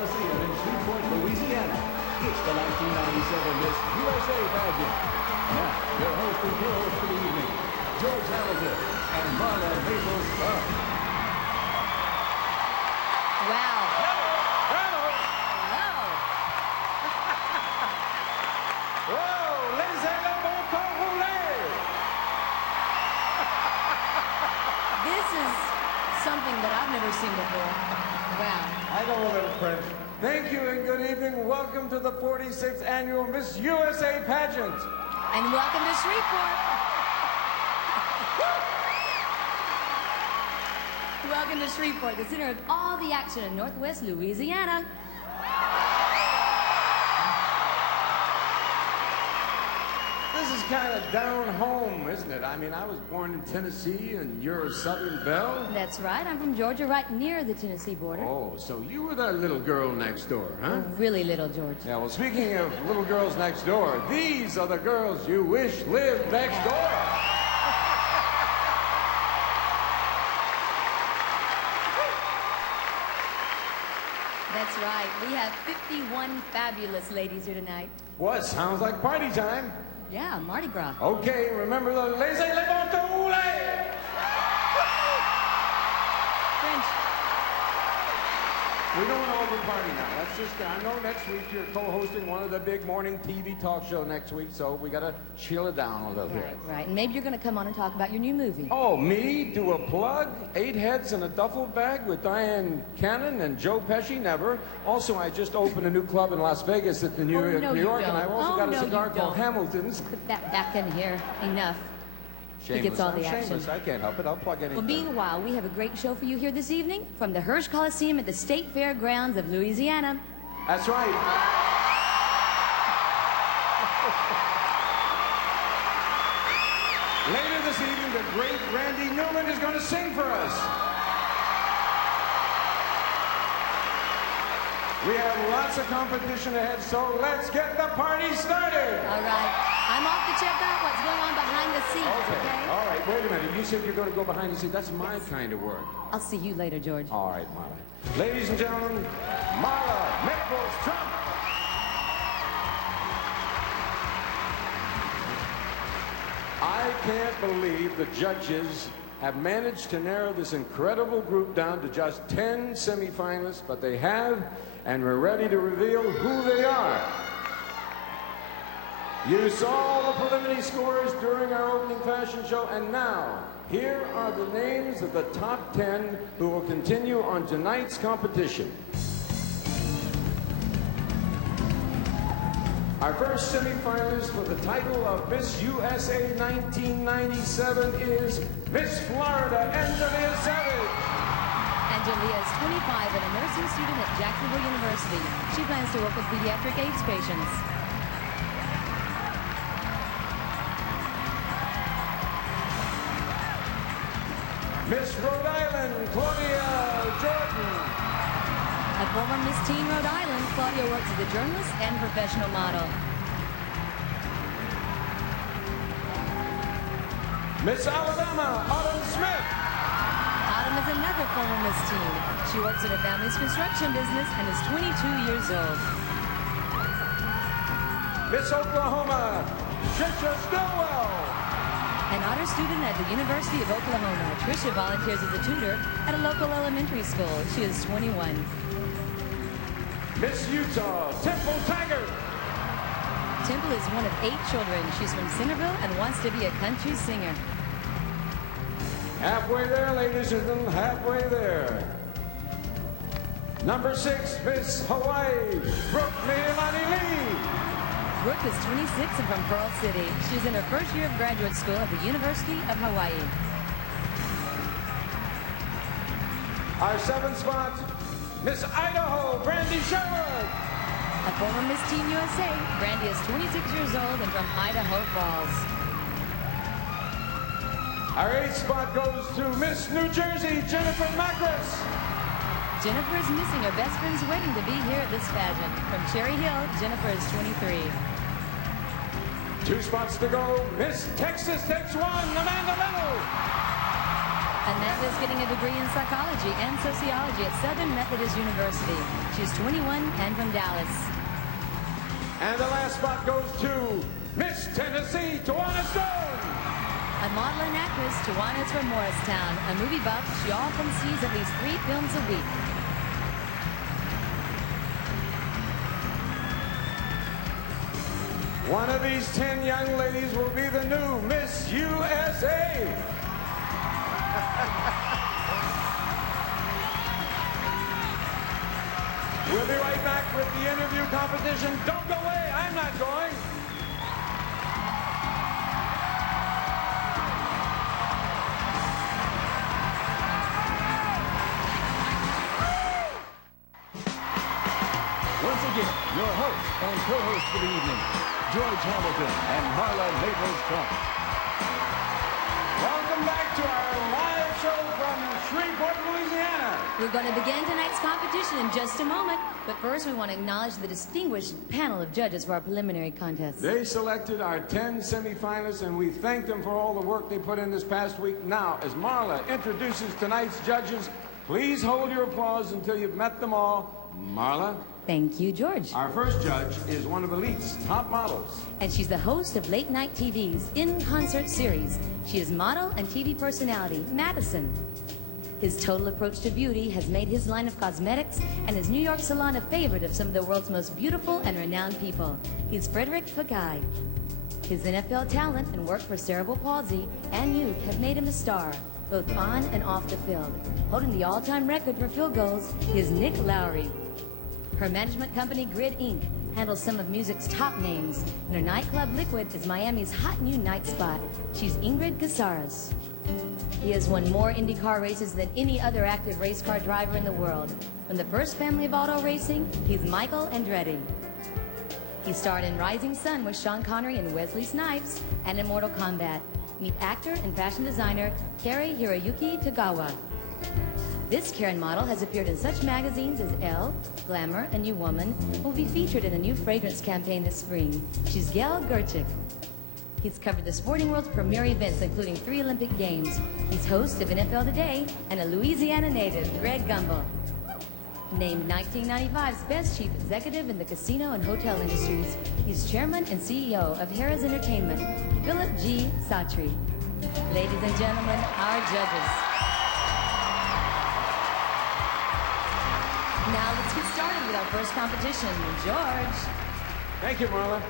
Coliseum in Shreveport, Louisiana. It's the 1997 Miss USA pageant. Now, your host and co-host for the evening, George Hamilton and Marla Maple Scott. Wow. Hello. Whoa, les éléments roulés. This is something that I've never seen before. Wow. I know a little French. Thank you and good evening. Welcome to the 46th annual Miss USA pageant. And welcome to Shreveport. Welcome to Shreveport, the center of all the action in Northwest Louisiana. This is kind of down home, isn't it? I mean, I was born in Tennessee and you're a Southern belle. That's right. I'm from Georgia, right near the Tennessee border. Oh, so you were that little girl next door, huh? Really little, George. Yeah, well, speaking of little girls next door, these are the girls you wish lived next door. That's right. We have 51 fabulous ladies here tonight. What? Sounds like party time. Yeah, Mardi Gras. Okay, remember the les éléments roulés. French. We don't all do party now. That's just, I know next week you're co-hosting one of the big morning TV talk show next week, so we got to chill it down a little bit. Right. And maybe you're going to come on and talk about your new movie. Oh, me? Do a plug? 8 heads in a duffel bag with Diane Cannon and Joe Pesci? Never. Also, I just opened a new club in Las Vegas at the New York, and I've also got a cigar called Hamilton's. Put that back in here. Enough. Shameless. He gets all the I'm action. shameless. I can't help it. I'll plug anything. Well, meanwhile, we have a great show for you here this evening from the Hirsch Coliseum at the State Fairgrounds of Louisiana. That's right. Later this evening, the great Randy Newman is going to sing for us. We have lots of competition ahead, so let's get the party started. All right. I'm off to check out what's going on behind the scenes, okay? All right, wait a minute. You said you're going to go behind the scenes. That's my kind of work. I'll see you later, George. All right, Marla. Ladies and gentlemen, Marla Maples Trump. I can't believe the judges have managed to narrow this incredible group down to just 10 semifinalists, but they have, and we're ready to reveal who they are. You saw the preliminary scores during our opening fashion show, and now, here are the names of the top 10 who will continue on tonight's competition. Our first semifinalist for the title of Miss USA 1997 is Miss Florida, Angelia Savage. Angelia is 25 and a nursing student at Jacksonville University. She plans to work with pediatric AIDS patients. Miss Rhode Island, Claudia Jordan. A former Miss Teen Rhode Island, Claudia works as a journalist and professional model. Miss Alabama, Autumn Smith. Autumn is another former Miss Teen. She works at her family's construction business and is 22 years old. Miss Oklahoma, Trisha Stillwell. An honor student at the University of Oklahoma, Trisha volunteers as a tutor at a local elementary school. She is 21. Miss Utah, Temple Taggart. Temple is one of 8 children. She's from Centerville and wants to be a country singer. Halfway there, ladies and gentlemen, halfway there. Number 6, Miss Hawaii, Brook Lee. Brooke is 26 and from Pearl City. She's in her first year of graduate school at the University of Hawaii. Our 7th spot, Miss Idaho, Brandy Sherwood. A former Miss Teen USA, Brandy is 26 years old and from Idaho Falls. Our 8th spot goes to Miss New Jersey, Jennifer Macris. Jennifer is missing her best friend's wedding to be here at this pageant. From Cherry Hill, Jennifer is 23. 2 spots to go, Miss Texas Takes One, Amanda Little. Annette is getting a degree in psychology and sociology at Southern Methodist University. She's 21 and from Dallas. And the last spot goes to Miss Tennessee, Tawana Stone. A model and actress, Tawana is from Morristown. A movie buff, she often sees at least 3 films a week. One of these 10 young ladies will be the new Miss USA. We'll be right back with the interview competition. Don't go away. I'm not going. Once again, your host and co-host for the evening, George Hamilton and Marla Maples-Trump. Welcome back to our live show from Shreveport, Louisiana. We're going to begin tonight's competition in just a moment, but first we want to acknowledge the distinguished panel of judges for our preliminary contest. They selected our 10 semifinalists, and we thank them for all the work they put in this past week. Now, as Marla introduces tonight's judges, please hold your applause until you've met them all. Marla? Thank you, George. Our first judge is one of Elite's top models. And she's the host of Late Night TV's In Concert series. She is model and TV personality, Madison. His total approach to beauty has made his line of cosmetics and his New York salon a favorite of some of the world's most beautiful and renowned people. He's Frederick Fakai. His NFL talent and work for cerebral palsy and youth have made him a star, both on and off the field. Holding the all-time record for field goals is Nick Lowry. Her management company, Grid Inc., handles some of music's top names, and her nightclub, Liquid, is Miami's hot new night spot. She's Ingrid Casares. He has won more IndyCar races than any other active race car driver in the world. From the first family of auto racing, he's Michael Andretti. He starred in Rising Sun with Sean Connery and Wesley Snipes, and in Mortal Kombat. Meet actor and fashion designer Kari Hiroyuki Tagawa. This Karen model has appeared in such magazines as Elle, Glamour, and New Woman, and will be featured in a new fragrance campaign this spring. She's Gail Gerchik. He's covered the sporting world's premier events, including 3 Olympic Games. He's host of NFL Today and a Louisiana native, Greg Gumbel. Named 1995's Best Chief Executive in the casino and hotel industries, he's chairman and CEO of Harrah's Entertainment, Philip G. Satri. Ladies and gentlemen, our judges. Now let's get started with our first competition. George. Thank you, Marla.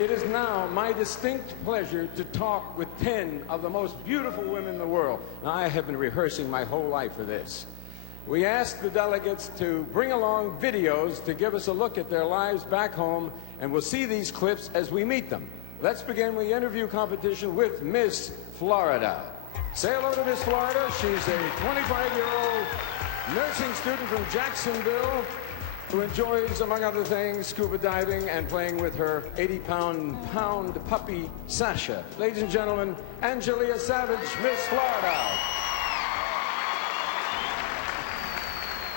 It is now my distinct pleasure to talk with 10 of the most beautiful women in the world. Now, I have been rehearsing my whole life for this. We asked the delegates to bring along videos to give us a look at their lives back home, and we'll see these clips as we meet them. Let's begin the interview competition with Miss Florida. Say hello to Miss Florida. She's a 25-year-old nursing student from Jacksonville who enjoys, among other things, scuba diving and playing with her 80-pound puppy, Sasha. Ladies and gentlemen, Angelia Savage, Miss Florida.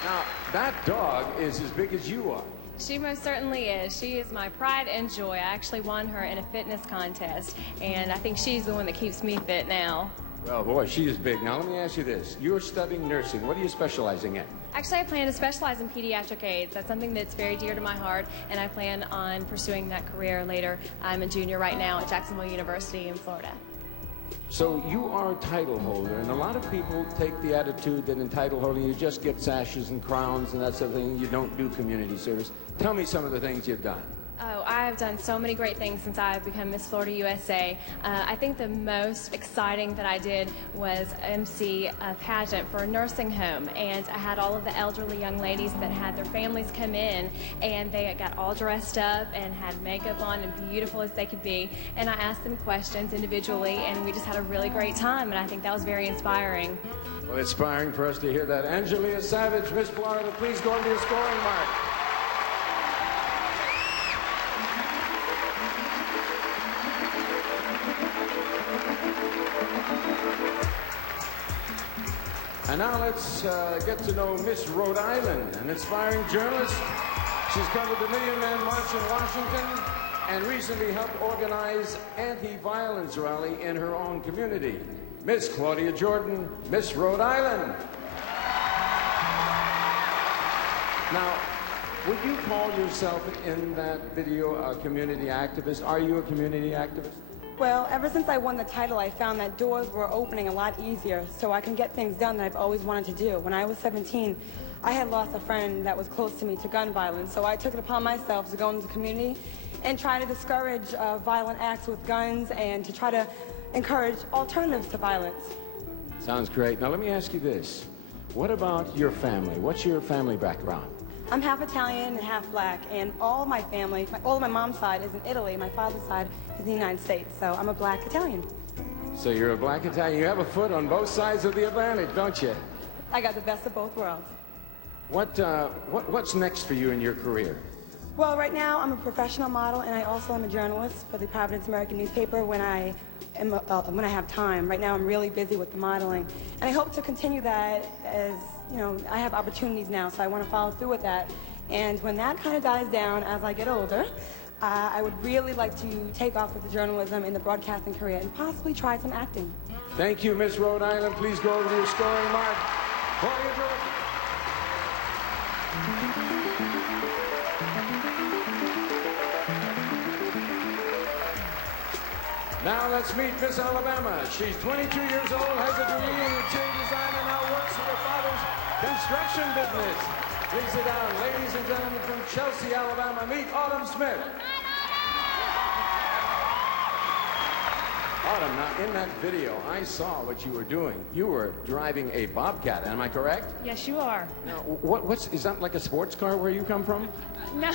Now, that dog is as big as you are. She most certainly is. She is my pride and joy. I actually won her in a fitness contest, and I think she's the one that keeps me fit now. Well, boy, she is big. Now, let me ask you this. You're studying nursing. What are you specializing in? Actually, I plan to specialize in pediatric AIDS. That's something that's very dear to my heart, and I plan on pursuing that career later. I'm a junior right now at Jacksonville University in Florida. So you are a title holder, and a lot of people take the attitude that in title holding you just get sashes and crowns and that sort of thing. You don't do community service. Tell me some of the things you've done. Oh, I have done so many great things since I've become Miss Florida USA. I think the most exciting that I did was MC a pageant for a nursing home, and I had all of the elderly young ladies that had their families come in, and they got all dressed up and had makeup on and beautiful as they could be, and I asked them questions individually, and we just had a really great time, and I think that was very inspiring. Well, inspiring for us to hear that. Angelia Savage, Miss Florida, please go into your scoring mark. And now let's get to know Miss Rhode Island, an inspiring journalist. She's covered the Million Man March in Washington and recently helped organize anti-violence rally in her own community. Miss Claudia Jordan, Miss Rhode Island. Now, would you call yourself in that video a community activist? Are you a community activist? Well, ever since I won the title, I found that doors were opening a lot easier so I can get things done that I've always wanted to do. When I was 17, I had lost a friend that was close to me to gun violence, so I took it upon myself to go into the community and try to discourage violent acts with guns and to try to encourage alternatives to violence. Sounds great. Now, let me ask you this. What about your family? What's your family background? I'm half Italian and half black, and all my family, all of my mom's side is in Italy. My father's side is in the United States, so I'm a black Italian. So you're a black Italian. You have a foot on both sides of the Atlantic, don't you? I got the best of both worlds. What's next for you in your career? Well, right now I'm a professional model, and I also am a journalist for the Providence American newspaper when I have time. Right now I'm really busy with the modeling, and I hope to continue that as, you know, I have opportunities now, so I want to follow through with that. And when that kind of dies down as I get older, I would really like to take off with the journalism and the broadcasting career and possibly try some acting. Thank you, Miss Rhode Island. Please go over to your scoring mark. Claudia Jordan. Now let's meet Miss Alabama. She's 22 years old, has a degree in interior design, and now works for her father's construction business. Please sit down. Ladies and gentlemen, from Chelsea, Alabama, meet Autumn Smith. Autumn, now in that video, I saw what you were doing. You were driving a Bobcat, am I correct? Yes, you are. Now, is that like a sports car where you come from? No,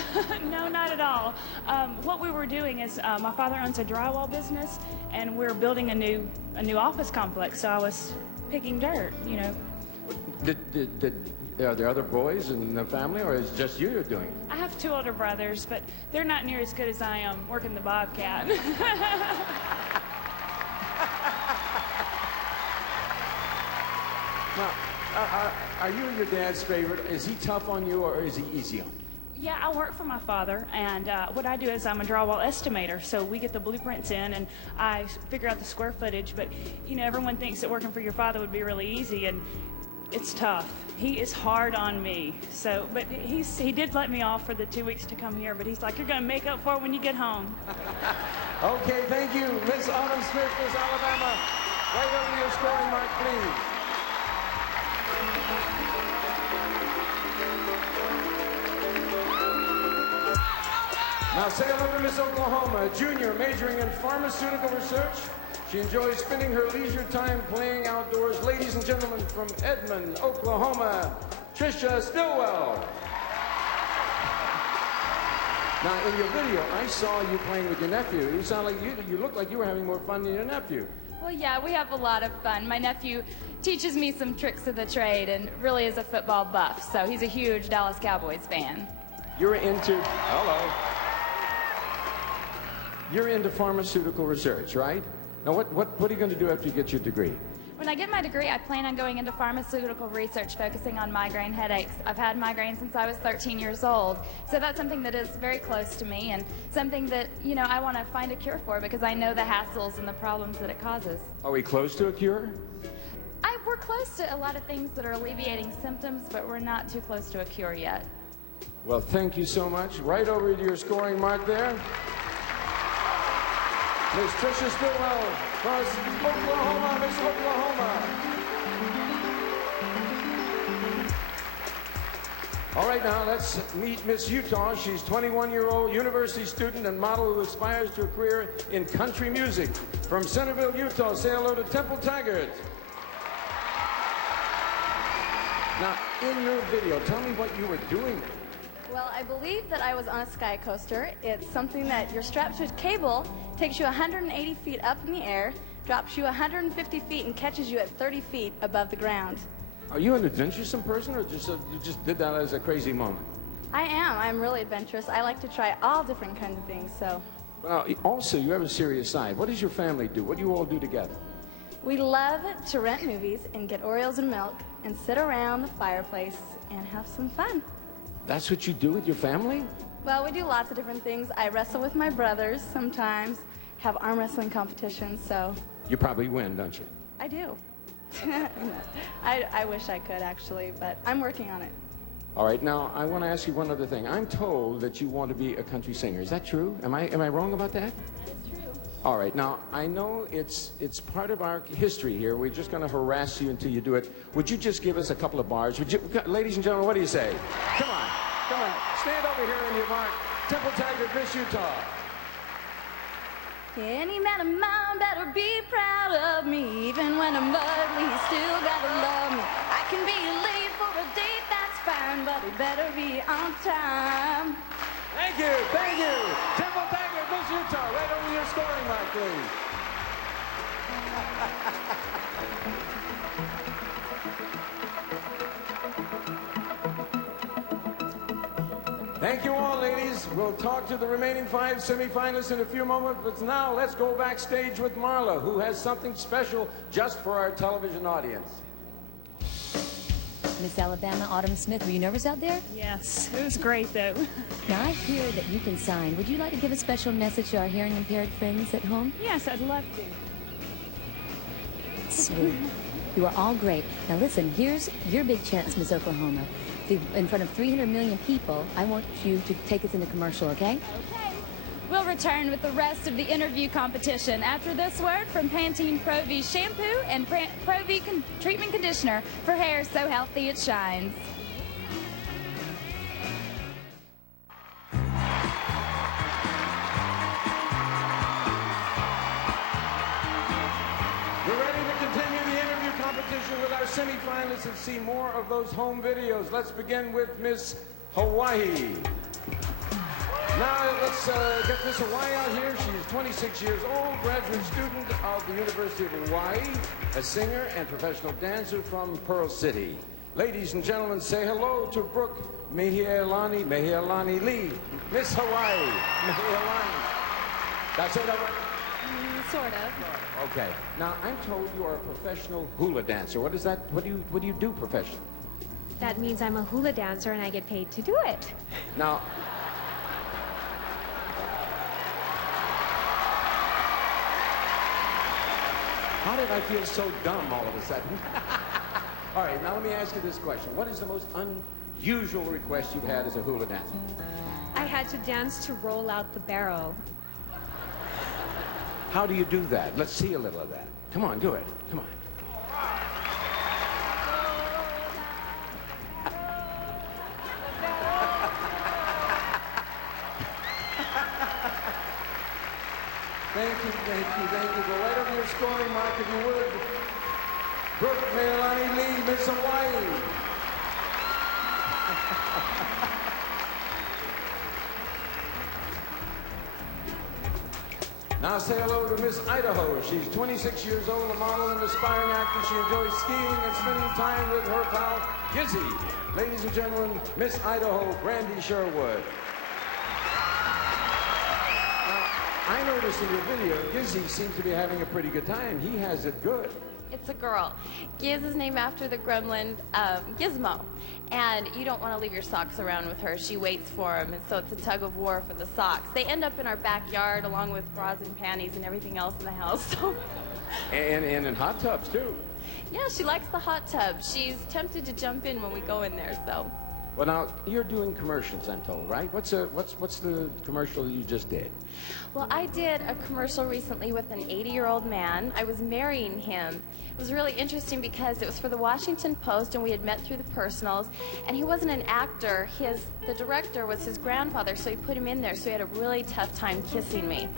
no, not at all. What we were doing is my father owns a drywall business, and we're building a new office complex. So I was picking dirt, you know. Are there other boys in the family, or is it just you doing it? I have 2 older brothers, but they're not near as good as I am working the Bobcat. Now, are you your dad's favorite? Is he tough on you, or is he easy on you? Yeah, I work for my father, and what I do is I'm a drywall estimator, so we get the blueprints in, and I figure out the square footage, but, you know, everyone thinks that working for your father would be really easy, and it's tough. He is hard on me, so, but he did let me off for the 2 weeks to come here, but he's like, you're going to make up for it when you get home. Okay, thank you. Miss Autumn Smith, Miss Alabama. Right over your scoring mark, please. Now say hello to Miss Oklahoma, a junior majoring in pharmaceutical research. She enjoys spending her leisure time playing outdoors. Ladies and gentlemen, from Edmond, Oklahoma, Trisha Stillwell. Now, in your video, I saw you playing with your nephew. You sound like you look like you were having more fun than your nephew. Well, yeah, we have a lot of fun. My nephew teaches me some tricks of the trade and really is a football buff, so he's a huge Dallas Cowboys fan. You're into pharmaceutical research, right? Now, what are you going to do after you get your degree? When I get my degree, I plan on going into pharmaceutical research, focusing on migraine headaches. I've had migraine since I was 13 years old, so that's something that is very close to me and something that, you know, I want to find a cure for because I know the hassles and the problems that it causes. Are we close to a cure? We're close to a lot of things that are alleviating symptoms, but we're not too close to a cure yet. Well, thank you so much. Right over to your scoring mark there. Miss Trisha Stillwell from Oklahoma, Miss Oklahoma. All right, now let's meet Miss Utah. She's 21-year-old university student and model who aspires to a career in country music. From Centerville, Utah, say hello to Temple Taggart. Now, in your video, tell me what you were doing. Well, I believe that I was on a sky coaster. It's something that you're strapped to a cable, takes you 180 feet up in the air, drops you 150 feet, and catches you at 30 feet above the ground. Are you an adventuresome person, or you just did that as a crazy moment? I am. I'm really adventurous. I like to try all different kinds of things, so. Also, you have a serious side. What does your family do? What do you all do together? We love to rent movies and get Oreos and milk and sit around the fireplace and have some fun. That's what you do with your family? Well, we do lots of different things. I wrestle with my brothers sometimes, have arm wrestling competitions, so. You probably win, don't you? I do. I wish I could, actually, but I'm working on it. All right, now I want to ask you one other thing. I'm told that you want to be a country singer. Is that true? Am I wrong about that? That is true. All right, now I know it's part of our history here. We're just going to harass you until you do it. Would you just give us a couple of bars? Would you, ladies and gentlemen, what do you say? Come on, come on. Stand over here on your mark. Temple Taggart, Miss Utah. Any man of mine better be proud of me. Even when I'm ugly, he still gotta love me. I can be late for a date, that's fine, but he better be on time. Thank you, thank you. Temple Taggart, Miss Utah, right over your scoring mark, please. Thank you all, ladies. We'll talk to the remaining 5 semifinalists in a few moments, but now let's go backstage with Marla, who has something special just for our television audience. Miss Alabama Autumn Smith, were you nervous out there? Yes, it was great though. Now I hear that you can sign. Would you like to give a special message to our hearing impaired friends at home? Yes, I'd love to. Sweet. You are all great. Now listen, here's your big chance, Miss Oklahoma. In front of 300 million people, I want you to take us in the commercial, okay? Okay. We'll return with the rest of the interview competition after this word from Pantene Pro V Shampoo and Pro V Treatment Conditioner for hair so healthy it shines. We're ready to continue the interview competition with our semifinalists and see more of those home videos. Let's begin with Miss Hawaii. Now let's get Miss Hawaii out here. She's 26 years old, graduate student of the University of Hawaii, a singer and professional dancer from Pearl City. Ladies and gentlemen, say hello to Brook Mehialani Lee. Miss Hawaii, Mehialani. That's it, over? Sort of. Okay. Now, I'm told you are a professional hula dancer. What is that? What do you do professionally? That means I'm a hula dancer and I get paid to do it. Now, how did I feel so dumb all of a sudden? All right, now let me ask you this question. What is the most unusual request you've had as a hula dancer? I had to dance to Roll Out the Barrel. How do you do that? Let's see a little of that. Come on, do it. Come on. Thank you. Go right over your scoring mark if you would. Brook Mehialani Lee, Miss Hawaii. Now say hello to Miss Idaho. She's 26 years old, a model and aspiring actor. She enjoys skiing and spending time with her pal, Gizzy. Ladies and gentlemen, Miss Idaho, Brandy Sherwood. I noticed in your video, Gizzy seems to be having a pretty good time. He has it good. It's a girl. Giz is named after the gremlin Gizmo. And you don't want to leave your socks around with her. She waits for them, and so it's a tug of war for the socks. They end up in our backyard along with bras and panties and everything else in the house. So. And in hot tubs, too. Yeah, she likes the hot tub. She's tempted to jump in when we go in there, so. Well, now, you're doing commercials, I'm told, right? What's the commercial that you just did? Well, I did a commercial recently with an 80-year-old man. I was marrying him. It was really interesting because it was for the Washington Post, and we had met through the personals, and he wasn't an actor. The director was his grandfather, so he put him in there, so he had a really tough time kissing me.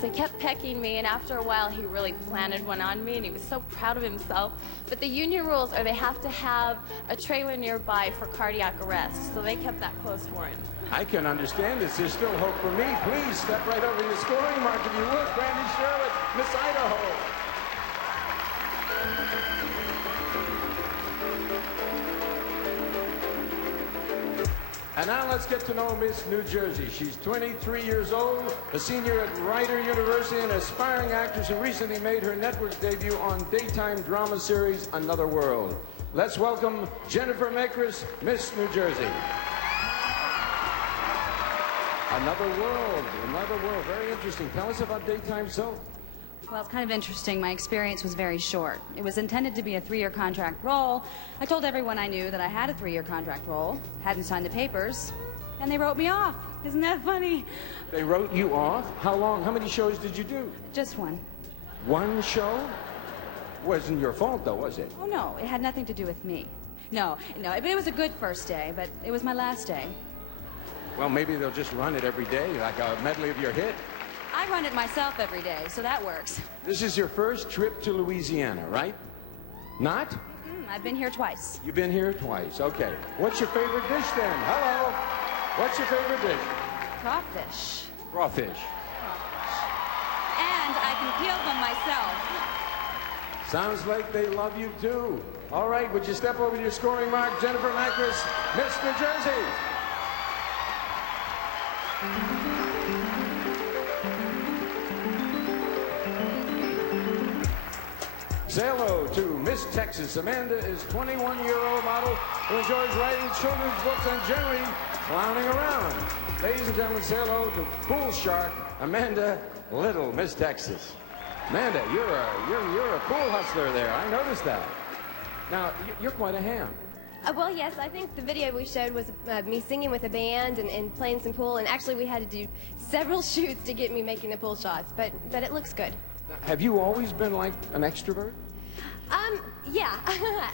So he kept pecking me, and after a while, he really planted one on me, and he was so proud of himself. But the union rules are they have to have a trailer nearby for cardiac arrest, so they kept that close for him. I can understand this. There's still hope for me. Please step right over your scoring mark if you would. Brandy Sherwood, Miss Idaho. And now let's get to know Miss New Jersey. She's 23 years old, a senior at Rider University, and an aspiring actress who recently made her network debut on daytime drama series Another World. Let's welcome Jennifer Makris, Miss New Jersey. Another World, Very interesting. Tell us about daytime soap. Well, it's kind of interesting. My experience was very short. It was intended to be a 3-year contract role. I told everyone I knew that I had a 3-year contract role, hadn't signed the papers, and they wrote me off. Isn't that funny? They wrote you off? How long? How many shows did you do? Just one. One show? Wasn't your fault, though, was it? Oh, no, it had nothing to do with me. No, but it was a good first day, but it was my last day. Well, maybe they'll just run it every day, like a medley of your hit. I run it myself every day, so that works. This is your first trip to Louisiana, right? Not? I've been here twice. You've been here twice. Okay. What's your favorite dish then? Hello. What's your favorite dish? Crawfish. Crawfish. And I can peel them myself. Sounds like they love you too. All right, would you step over to your scoring mark, Jennifer Macris, Miss New Jersey? Say hello to Miss Texas. Amanda is a 21-year-old model who enjoys writing children's books and generally clowning around. Ladies and gentlemen, say hello to pool shark Amanda Little, Miss Texas. Amanda, you're a pool hustler there. I noticed that. Now, you're quite a ham. Well, yes, I think the video we showed was me singing with a band and playing some pool, and actually we had to do several shoots to get me making the pool shots, but it looks good. Have you always been like an extrovert? Yeah.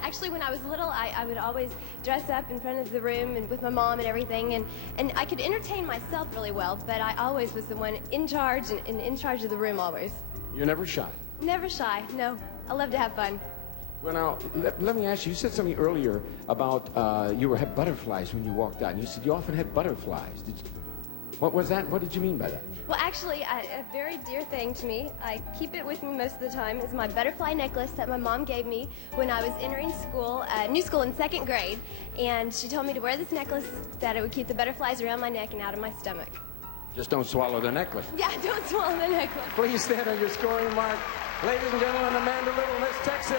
Actually, when I was little, I would always dress up in front of the room and with my mom and everything, and I could entertain myself really well, but I always was the one in charge and in charge of the room always. You're never shy? Never shy, no. I love to have fun. Well, now, let me ask you, you said something earlier about you had butterflies when you walked out, and you said you often had butterflies. What was that? What did you mean by that? Well, actually, a very dear thing to me, I keep it with me most of the time, is my butterfly necklace that my mom gave me when I was entering school, new school in 2nd grade. And she told me to wear this necklace, that it would keep the butterflies around my neck and out of my stomach. Just don't swallow the necklace. Yeah, don't swallow the necklace. Please stand on your scoring mark. Ladies and gentlemen, Amanda Little, Miss Texas.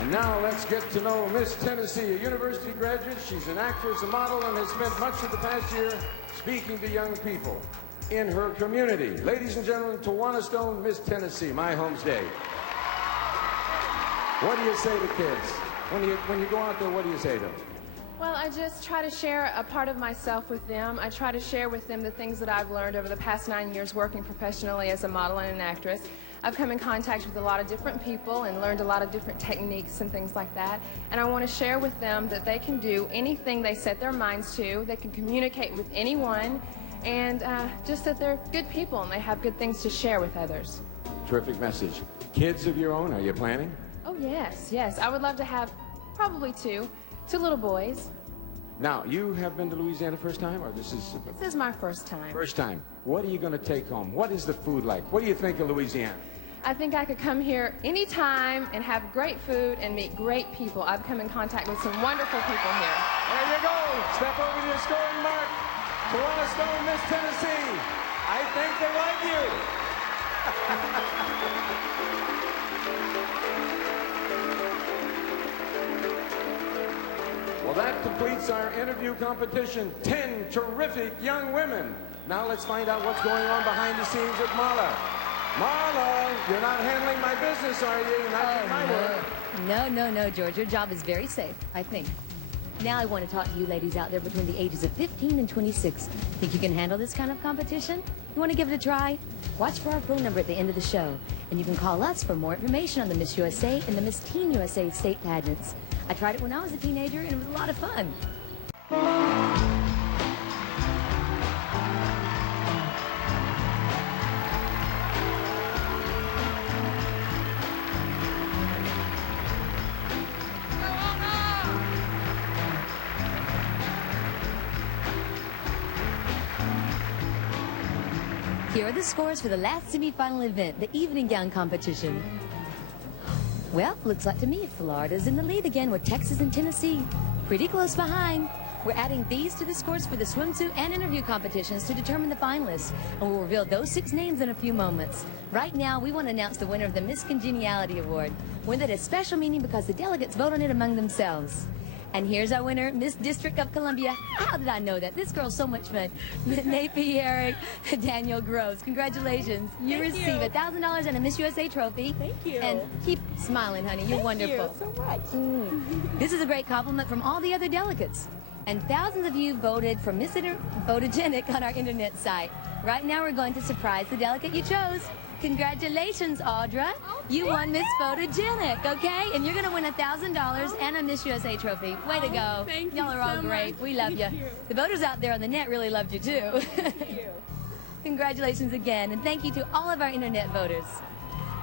And now let's get to know Miss Tennessee, a university graduate. She's an actress, a model, and has spent much of the past year speaking to young people in her community. Ladies and gentlemen, Tawana Stone, Miss Tennessee, my home state. What do you say to kids? When you go out there, what do you say to them? Well, I just try to share a part of myself with them. I try to share with them the things that I've learned over the past 9 years working professionally as a model and an actress. I've come in contact with a lot of different people and learned a lot of different techniques and things like that. And I want to share with them that they can do anything they set their minds to. They can communicate with anyone, and just that they're good people and they have good things to share with others. Terrific message. Kids of your own, are you planning? Oh, yes. I would love to have probably two little boys. Now, you have been to Louisiana first time, or this is my first time. First time. What are you going to take home? What is the food like? What do you think of Louisiana? I think I could come here anytime and have great food and meet great people. I've come in contact with some wonderful people here. There you go. Step over to your scoring mark. Tawana Stone, Miss Tennessee. I think they like you. Well, that completes our interview competition. 10 terrific young women. Now let's find out what's going on behind the scenes with Marla. Marla, you're not handling my business, are you? You're not doing my work. No, George. Your job is very safe, I think. Now I want to talk to you ladies out there between the ages of 15 and 26. Think you can handle this kind of competition? You want to give it a try? Watch for our phone number at the end of the show, and you can call us for more information on the Miss USA and the Miss Teen USA state pageants. I tried it when I was a teenager, and it was a lot of fun. Here are the scores for the last semifinal event, the evening gown competition. Well, looks like to me Florida's in the lead again with Texas and Tennessee pretty close behind. We're adding these to the scores for the swimsuit and interview competitions to determine the finalists, and we'll reveal those 6 names in a few moments. Right now, we want to announce the winner of the Miss Congeniality Award, one that has special meaning because the delegates vote on it among themselves. And here's our winner, Miss District of Columbia. How did I know that? This girl's so much fun. Napi Eric, Daniel Gross. Congratulations. You receive $1,000 and a Miss USA trophy. Thank you. And keep smiling, honey. You're wonderful. Thank you so much. This is a great compliment from all the other delegates. And thousands of you voted for Miss Photogenic on our internet site. Right now we're going to surprise the delegate you chose. Congratulations, Audra. You won Miss Photogenic, okay? And you're going to win $1,000 and a Miss USA trophy. Way to go. Thank you Y'all are all so great. much. We love you. The voters out there on the net really loved you, too. Thank you. Congratulations again, and thank you to all of our internet voters.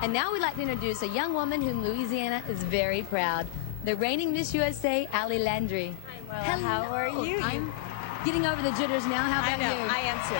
And now we'd like to introduce a young woman whom Louisiana is very proud. The reigning Miss USA, Allie Landry. Hi, Mola. How are you? I'm getting over the jitters now. How about you? I am too,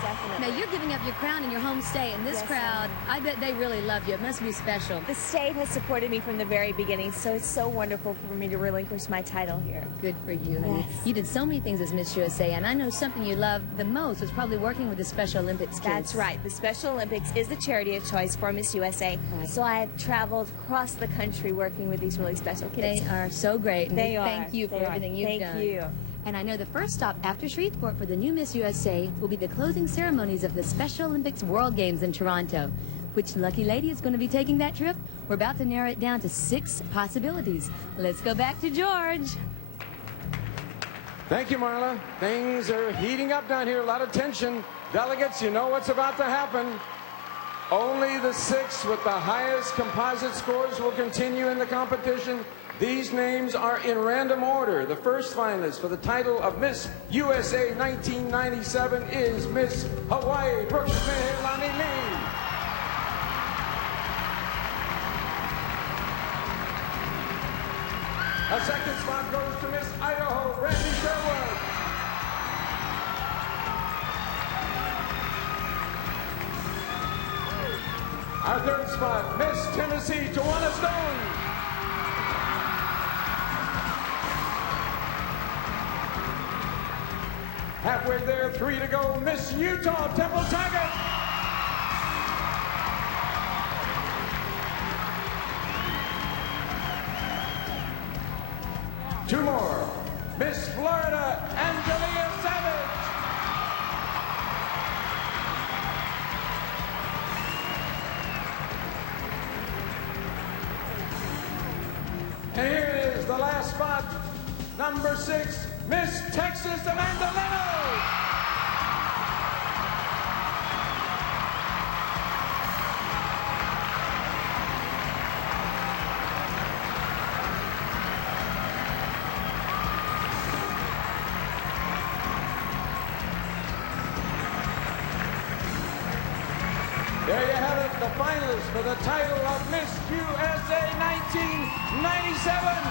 definitely. Now, you're giving up your crown in your home state, and this crowd, I bet they really love you. It must be special. The state has supported me from the very beginning, so it's so wonderful for me to relinquish my title here. Good for you, honey. Yes. You did so many things as Miss USA, and I know something you love the most was probably working with the Special Olympics kids. That's right. The Special Olympics is the charity of choice for Miss USA, so I have traveled across the country working with these really special kids. They are so great, and They are. thank you for everything you've done. Thank you. And I know the first stop after Shreveport for the new Miss USA will be the closing ceremonies of the Special Olympics World Games in Toronto. Which lucky lady is going to be taking that trip? We're about to narrow it down to 6 possibilities. Let's go back to George. Thank you, Marla. Things are heating up down here. A lot of tension. Delegates, you know what's about to happen. Only the 6 with the highest composite scores will continue in the competition. These names are in random order. The first finalist for the title of Miss USA 1997 is Miss Hawaii, Brook Lee. A second spot goes to Miss Idaho, Randy Sherwood. Our third spot, Miss Tennessee, Tawana Stone. Halfway there, 3 to go, Miss Utah, Temple Taggart. Two more, Miss Florida, Angelia Savage. And here is the last spot, number 6, Miss Texas, Amanda Leno. There you have it, the finalists for the title of Miss USA 1997.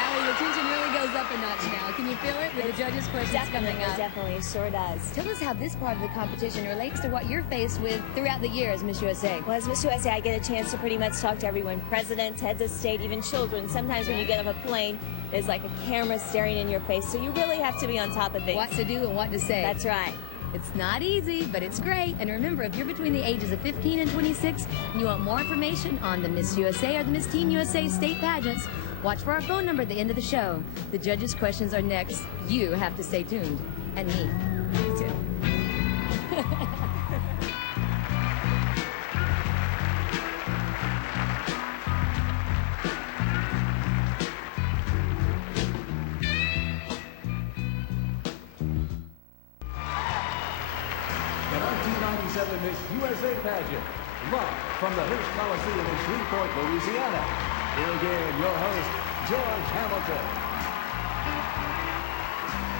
Allie, the tension really goes up a notch now. Can you feel it with the judges' questions coming up? Definitely, it sure does. Tell us how this part of the competition relates to what you're faced with throughout the year as Miss USA. Well, as Miss USA, I get a chance to pretty much talk to everyone, presidents, heads of state, even children. Sometimes when you get off a plane, there's like a camera staring in your face, so you really have to be on top of things. What to do and what to say. That's right. It's not easy, but it's great. And remember, if you're between the ages of 15 and 26 and you want more information on the Miss USA or the Miss Teen USA state pageants, watch for our phone number at the end of the show. The judges' questions are next. You have to stay tuned. And me. Me too. The 1997 Miss USA pageant, live from the Hirsch Coliseum in Shreveport, Louisiana. Here again, your host, George Hamilton.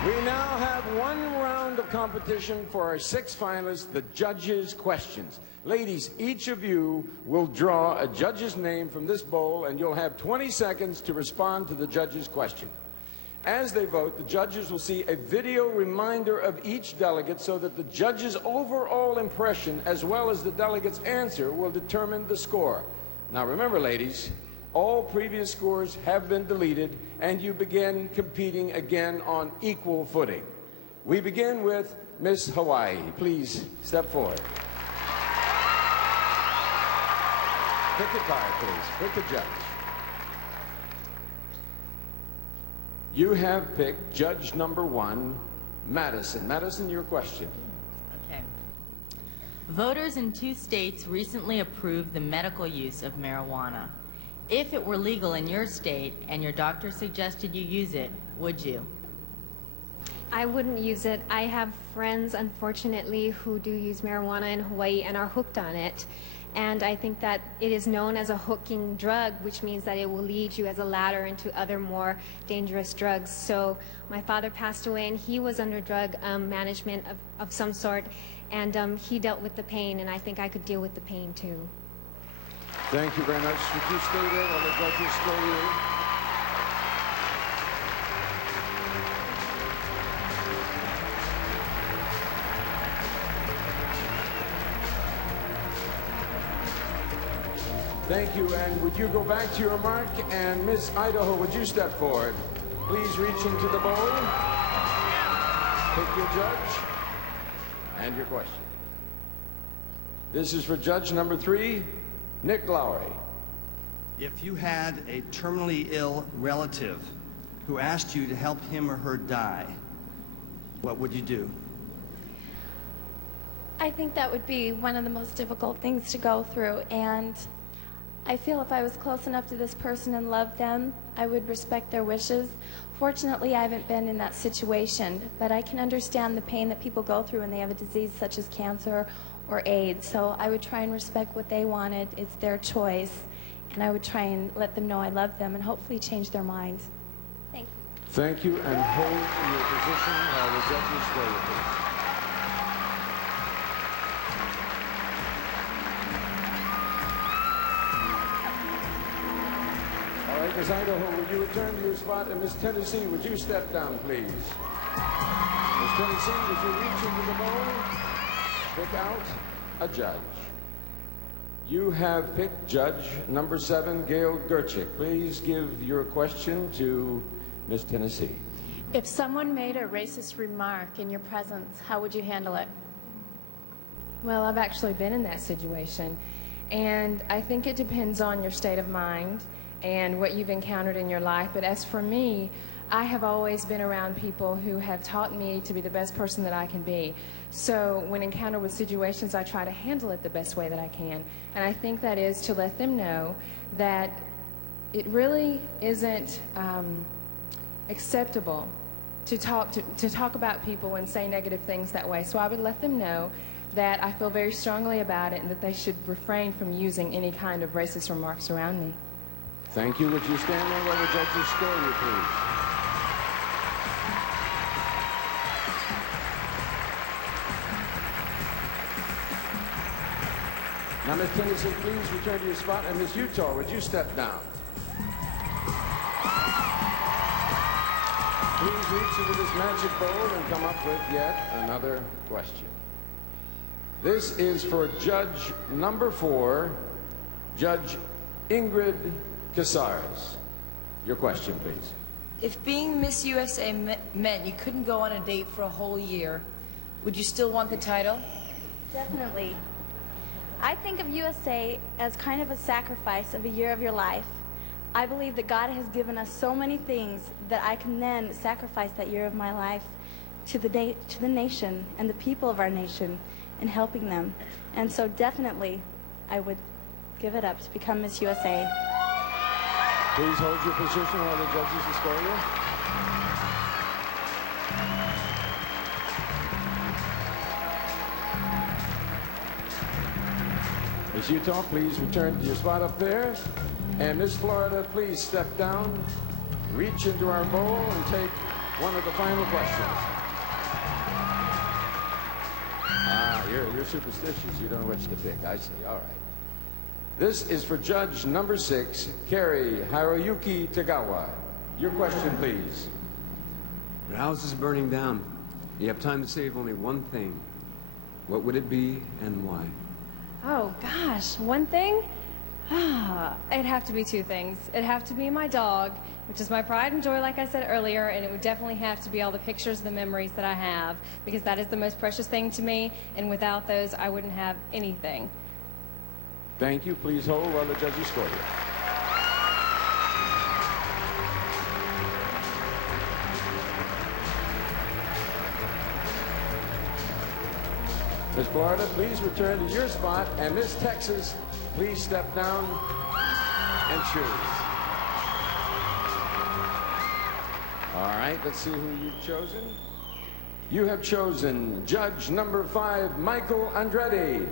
We now have one round of competition for our 6 finalists, the judges' questions. Ladies, each of you will draw a judge's name from this bowl, and you'll have 20 seconds to respond to the judge's question. As they vote, the judges will see a video reminder of each delegate so that the judge's overall impression, as well as the delegate's answer, will determine the score. Now remember, ladies, all previous scores have been deleted, and you begin competing again on equal footing. We begin with Miss Hawaii. Please step forward. Pick a card, please. Pick a judge. You have picked judge number 1, Madison. Madison, your question. Okay. Voters in 2 states recently approved the medical use of marijuana. If it were legal in your state and your doctor suggested you use it, would you? I wouldn't use it. I have friends, unfortunately, who do use marijuana in Hawaii and are hooked on it. And I think that it is known as a hooking drug, which means that it will lead you as a ladder into other more dangerous drugs. So my father passed away, and he was under drug management of some sort, and he dealt with the pain, and I think I could deal with the pain too. Thank you very much. Would you stay there while the judges score you? Thank you, and would you go back to your mark? And Miss Idaho, would you step forward? Please reach into the bowl. Pick your judge and your question. This is for judge number 3, Nick Lowry. If you had a terminally ill relative who asked you to help him or her die, what would you do? I think that would be one of the most difficult things to go through, and I feel if I was close enough to this person and loved them, I would respect their wishes. Fortunately, I haven't been in that situation, but I can understand the pain that people go through when they have a disease such as cancer or AIDS. So I would try and respect what they wanted. It's their choice, and I would try and let them know I love them and hopefully change their minds. Thank you. Thank you, and hold your position while the judges score you, please. All right, Ms. Idaho, would you return to your spot? And Ms. Tennessee, would you step down, please? Ms. Tennessee, would you reach into the bowl? Pick out a judge. You have picked judge number 7, Gail Gerchik. Please give your question to Ms. Tennessee. If someone made a racist remark in your presence, how would you handle it? Well, I've actually been in that situation, and I think it depends on your state of mind and what you've encountered in your life. But as for me, I have always been around people who have taught me to be the best person that I can be. So when encountered with situations, I try to handle it the best way that I can. And I think that is to let them know that it really isn't acceptable to talk about people and say negative things that way. So I would let them know that I feel very strongly about it and that they should refrain from using any kind of racist remarks around me. Thank you. Would you stand there while the judges score you, please? Now, Ms. Tennessee, please return to your spot. And Ms. Utah, would you step down? Please reach into this magic bowl and come up with yet another question. This is for judge number 4, Judge Ingrid Casares. Your question, please. If being Miss USA meant you couldn't go on a date for a whole year, would you still want the title? Definitely. I think of USA as kind of a sacrifice of a year of your life. I believe that God has given us so many things that I can then sacrifice that year of my life to the nation and the people of our nation and helping them. And so definitely I would give it up to become Miss USA. Please hold your position while the judges score you. Ms. Utah, please return to your spot up there. And Ms. Florida, please step down, reach into our bowl, and take one of the final questions. You're superstitious. You don't know which to pick. I see. All right. This is for judge number 6, Carrie Hiroyuki Tagawa. Your question, please. Your house is burning down. You have time to save only one thing. What would it be and why? Oh, gosh, one thing? It'd have to be 2 things. It'd have to be my dog, which is my pride and joy, like I said earlier, and it would definitely have to be all the pictures, the memories that I have, because that is the most precious thing to me, and without those, I wouldn't have anything. Thank you. Please hold while the judges score you. Miss Florida, please return to your spot. And Miss Texas, please step down and choose. All right, let's see who you've chosen. You have chosen Judge number 5, Michael Andretti.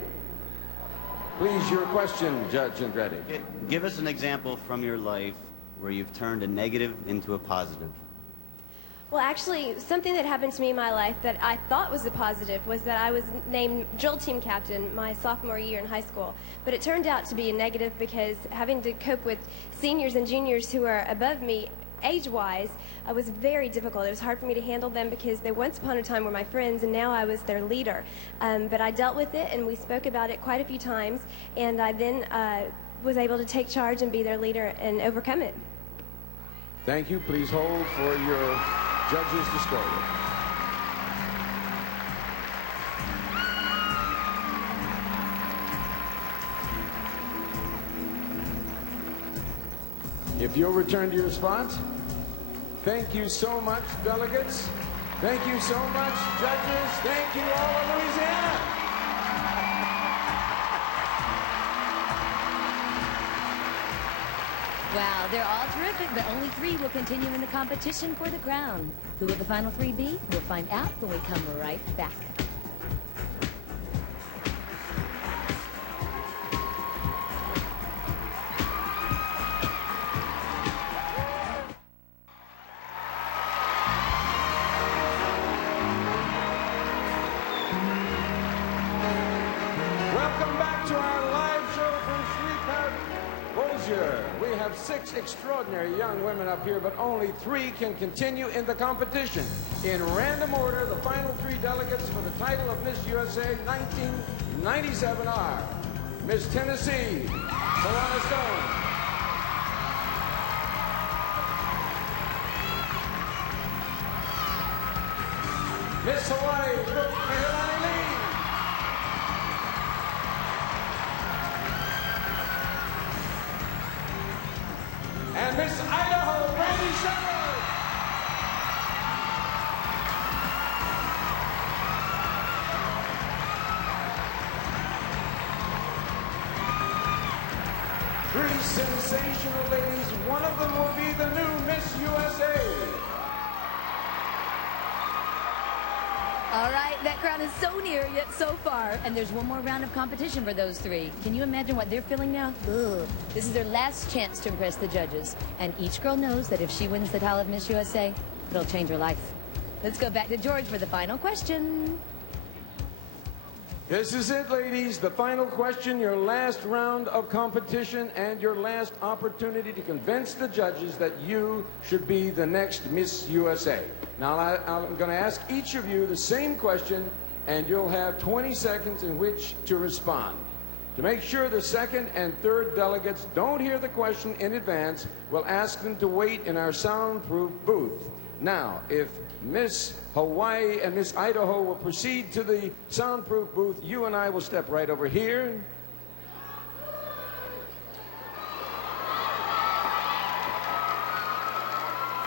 Please, your question, Judge Andretti. Give us an example from your life where you've turned a negative into a positive. Well, actually, something that happened to me in my life that I thought was a positive was that I was named drill team captain my sophomore year in high school. But it turned out to be a negative because having to cope with seniors and juniors who are above me age-wise was very difficult. It was hard for me to handle them because they once upon a time were my friends and now I was their leader. But I dealt with it and we spoke about it quite a few times, and I then was able to take charge and be their leader and overcome it. Thank you. Please hold for your judges to score you. If you'll return to your spot. Thank you so much, delegates. Thank you so much, judges. Thank you all of Louisiana. Wow, they're all terrific, but only 3 will continue in the competition for the crown. Who will the final 3 be? We'll find out when we come right back. Welcome back to our live show from Shreveport. We have 6 extraordinary young women up here, but only 3 can continue in the competition. In random order, the final 3 delegates for the title of Miss USA 1997 are Miss Tennessee, Solana Stone, Miss Hawaii, Brook Lee, and Miss Idaho, Brandy Shepard. Three sensational ladies. One of them will be the new Miss USA. All right, that crown is so near, yet so far. And there's one more round of competition for those 3. Can you imagine what they're feeling now? Ugh. This is their last chance to impress the judges. And each girl knows that if she wins the title of Miss USA, it'll change her life. Let's go back to George for the final question. This is it, ladies. The final question, your last round of competition and your last opportunity to convince the judges that you should be the next Miss USA. Now, I'm going to ask each of you the same question, and you'll have 20 seconds in which to respond. To make sure the second and third delegates don't hear the question in advance, we'll ask them to wait in our soundproof booth. Now, if Miss Hawaii and Miss Idaho will proceed to the soundproof booth, you and I will step right over here.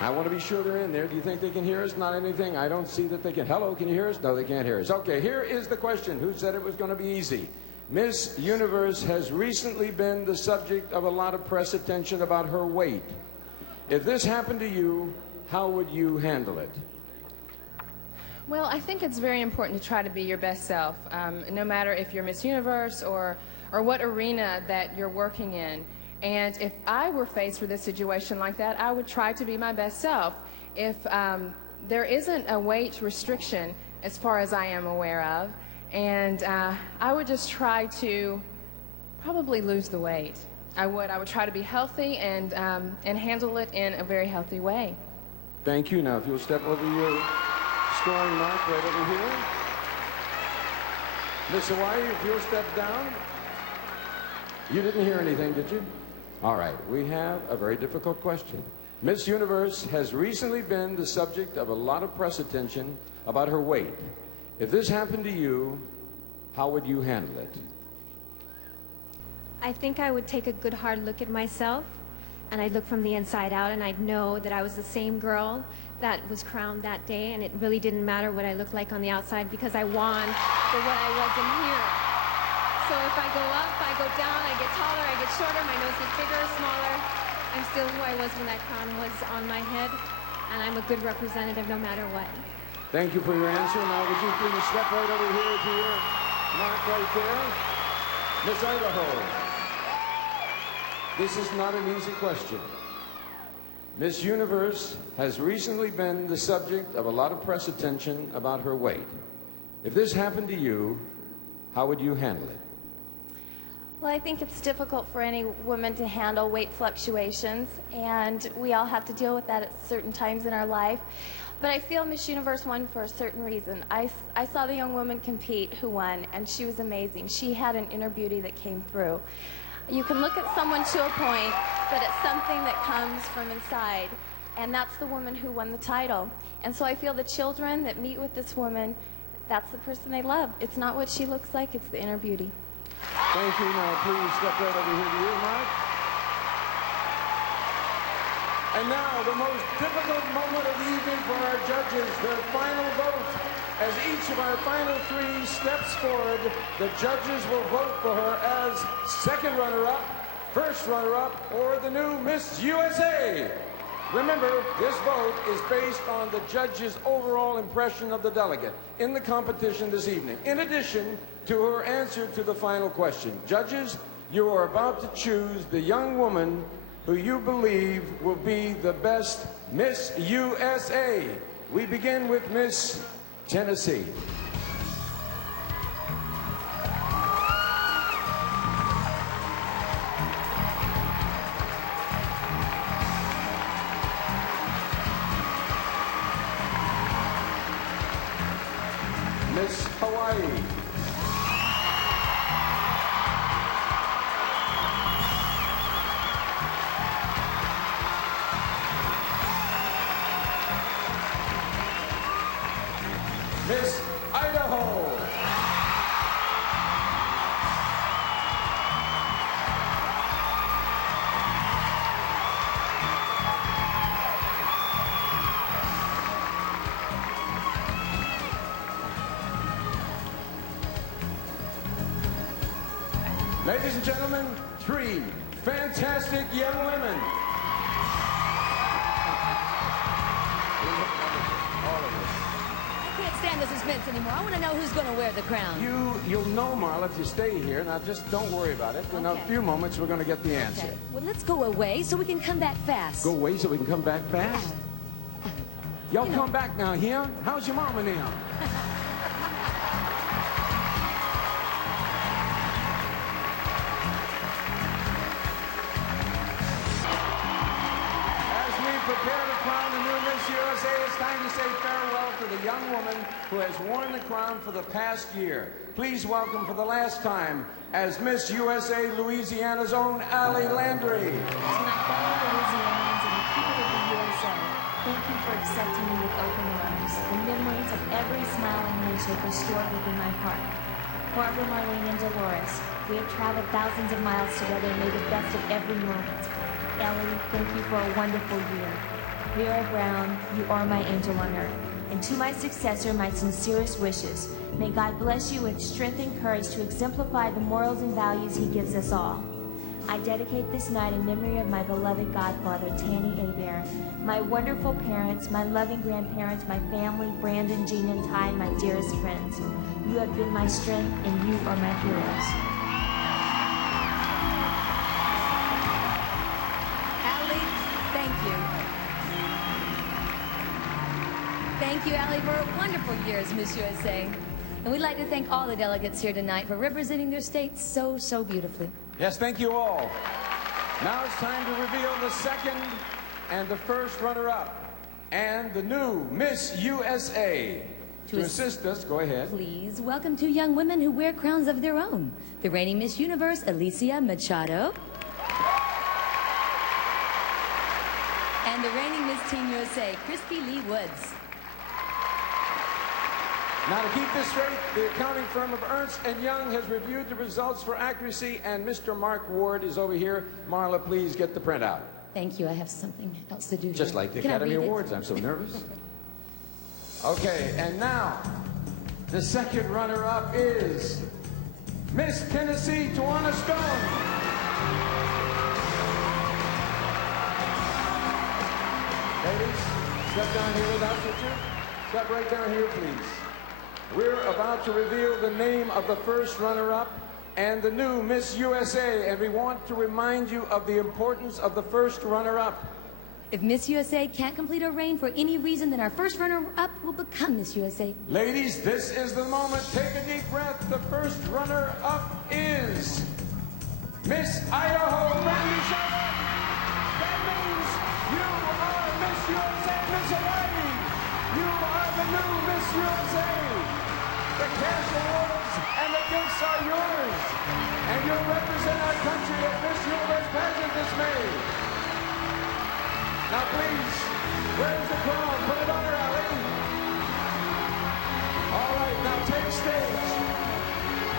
I want to be sure they're in there. Do you think they can hear us? Not anything. I don't see that they can. Hello, can you hear us? No, they can't hear us. Okay, here is the question. Who said it was going to be easy? Miss Universe has recently been the subject of a lot of press attention about her weight. If this happened to you, how would you handle it? Well, I think it's very important to try to be your best self, no matter if you're Miss Universe or what arena that you're working in. And if I were faced with a situation like that, I would try to be my best self. If there isn't a weight restriction, as far as I am aware of, and I would just try to probably lose the weight. I would try to be healthy and handle it in a very healthy way. Thank you. Now, if you'll step over your scoring mark right over here. Miss Hawaii, if you'll step down. You didn't hear anything, did you? All right, we have a very difficult question. Miss Universe has recently been the subject of a lot of press attention about her weight. If this happened to you, how would you handle it? I think I would take a good hard look at myself, and I'd look from the inside out, and I'd know that I was the same girl that was crowned that day, and it really didn't matter what I looked like on the outside because I won for what I was in here. So if I go up, I go down, I get taller, I get shorter, my nose gets bigger or smaller, I'm still who I was when that crown was on my head, and I'm a good representative no matter what. Thank you for your answer. Now, would you please step right over here to your mark right there? Miss Idaho. This is not an easy question. Miss Universe has recently been the subject of a lot of press attention about her weight. If this happened to you, how would you handle it? Well, I think it's difficult for any woman to handle weight fluctuations, and we all have to deal with that at certain times in our life. But I feel Miss Universe won for a certain reason. I saw the young woman compete who won, and she was amazing. She had an inner beauty that came through. You can look at someone to a point, but it's something that comes from inside, and that's the woman who won the title. And so I feel the children that meet with this woman, that's the person they love. It's not what she looks like, it's the inner beauty. Thank you. Now, please step right over here to you, Mark. And now, the most difficult moment of the evening for our judges, their final vote. As each of our final three steps forward, the judges will vote for her as second runner-up, first runner-up, or the new Miss USA. Remember, this vote is based on the judge's overall impression of the delegate in the competition this evening, in addition to her answer to the final question. Judges, you are about to choose the young woman who you believe will be the best Miss USA. We begin with Miss Tennessee. Miss Hawaii. Miss Idaho. Ladies and gentlemen, three fantastic young women. I can't stand the suspense anymore. I want to know who's going to wear the crown. You'll know, Marla, if you stay here. Now, just don't worry about it. In a few moments, we're going to get the answer. Okay. Well, let's go away so we can come back fast. Go away so we can come back fast? Y'all come back now, here? How's your mama now? Prepare to crown the new Miss USA. It's time to say farewell to the young woman who has worn the crown for the past year. Please welcome for the last time, as Miss USA Louisiana's own Allie Landry. To my fellow Louisianans and the people of the USA, thank you for accepting me with open arms. The memories of every smile and handshake are stored within my heart. Barbara, Marlene, and Dolores, we have traveled thousands of miles together and made the best of every moment. Ellie, thank you for a wonderful year. Vera Brown, you are my angel on earth. And to my successor, my sincerest wishes. May God bless you with strength and courage to exemplify the morals and values He gives us all. I dedicate this night in memory of my beloved godfather, Tanny Hebert, my wonderful parents, my loving grandparents, my family, Brandon, Jean, and Ty, my dearest friends. You have been my strength, and you are my heroes. Thank you, Allie, for a wonderful year as Miss USA. And we'd like to thank all the delegates here tonight for representing their states so beautifully. Yes, thank you all. Now it's time to reveal the second and the first runner-up and the new Miss USA. To assist us, go ahead. Please welcome two young women who wear crowns of their own. The reigning Miss Universe, Alicia Machado. And the reigning Miss Teen USA, Christy Lee Woods. Now, to keep this straight, the accounting firm of Ernst & Young has reviewed the results for accuracy, and Mr. Mark Ward is over here. Marla, please get the printout. Thank you. I have something else to do. Just here. like the Can I Academy read it? Awards. I'm so nervous. Okay, and now, the second runner-up is Miss Tennessee Tawana Stone. Ladies, step down here without picture. Step right down here, please. We're about to reveal the name of the first runner-up and the new Miss USA, and we want to remind you of the importance of the first runner-up. If Miss USA can't complete her reign for any reason, then our first runner-up will become Miss USA. Ladies, this is the moment. Take a deep breath. The first runner-up is Miss Idaho Brandy Sherman. That means you are Miss USA, Miss Hawaii. You are the new Miss USA. The cash awards and the gifts are yours. And you'll represent our country at Miss Universe pageant this May. Now please, where's the crown? Put it on her, Allie. All right, now take stage.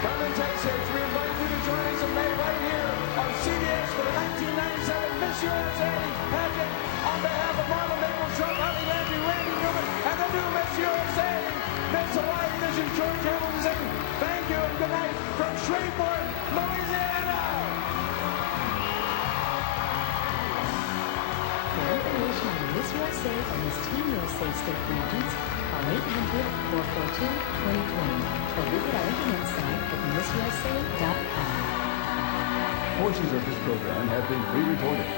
Come and take stage. We invite you to join us in May right here on CBS for the 1997 Miss USA pageant. On behalf of Marla Maples, Trump, Holly Landry, Randy Newman, and the new Miss USA, Miss Hawaii, this is George Hamilton. Thank you and good night from Shreveport, Louisiana. For information on Miss USA or Miss Team USA state pageants, call 800-442-2020 or visit our internet site at missusa.com. Portions of this program have been pre-recorded.